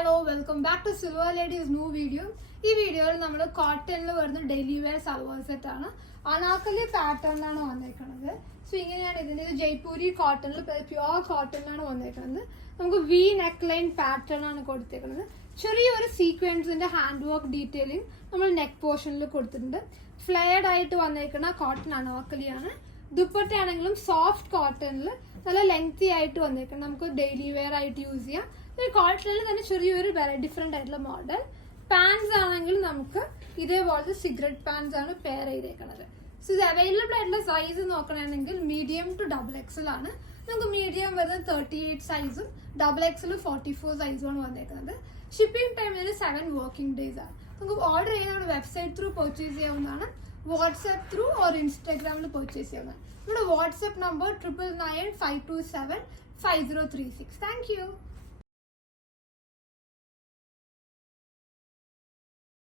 Hello welcome back to silver ladies new video. ഈ വീഡിയോയിൽ നമ്മൾ കോട്ടണിൽ വരുന്ന ഡെയിലി വെയർ സൽവാർ സെറ്റ് ആണ്. അനാർക്കലി പാറ്റേണിലാണ് വന്നേക്കുന്നത്. സോ ഇങ്ങനെയാണ് ഇതിന്റെ ജയ്പൂരി കോട്ടണിൽ പ്യുവർ കോട്ടണിലാണ് വന്നേക്കുന്നത്. നമുക്ക് വി നെക്ക് ലൈൻ പാറ്റേൺ ആണ് കൊടുത്തേക്കുന്നത്. ചെറിയൊരു സീക്വൻസിന്റെ ഹാൻഡ് വർക്ക് ഡീറ്റെയിലിംഗ് നമ്മൾ നെക്ക് പോർഷനിൽ കൊടുത്തിട്ടുണ്ട്. ഫ്ലെയർഡ് ആയിട്ട് വന്നേക്കുന്ന കോട്ടൺ അനാർക്കലിയാണ്. ദുപ്പട്ട ആണെങ്കിലും സോഫ്റ്റ് കോട്ടണിൽ നല്ല ലെങ്തി ആയിട്ട് വന്നേക്കണം. നമുക്ക് ഡെയിലി വെയർ ആയിട്ട് യൂസ് ചെയ്യാം. കോട്ടണിൽ തന്നെ ചെറിയൊരു ഡിഫറെന്റ് ആയിട്ടുള്ള മോഡൽ. പാൻസ് ആണെങ്കിൽ നമുക്ക് ഇതേപോലത്തെ സിഗരറ്റ് പാൻസ് ആണ് പെയർ ചെയ്തേക്കുന്നത്. സോ ഇത് അവൈലബിൾ ആയിട്ടുള്ള സൈസ് നോക്കണമെങ്കിൽ മീഡിയം ടു XXL ആണ്. നമുക്ക് മീഡിയം വരുന്നത് 38 സൈസും XXL 44 സൈസുമാണ് വന്നേക്കുന്നത്. ഷിപ്പിംഗ് ടൈമിന് 7 വർക്കിംഗ് ഡേയ്സ് ആണ്. നമുക്ക് ഓർഡർ ചെയ്യുന്ന വെബ്സൈറ്റ് ത്രൂ പർച്ചേസ് ചെയ്യാവുന്നതാണ്. വാട്സ്ആപ്പ് ത്രൂ ഓർ ഇൻസ്റ്റാഗ്രാമിൽ പർച്ചേസ് ചെയ്യാവുന്നതാണ്. നമ്മുടെ വാട്സ്ആപ്പ് നമ്പർ 9995275036. Thank you.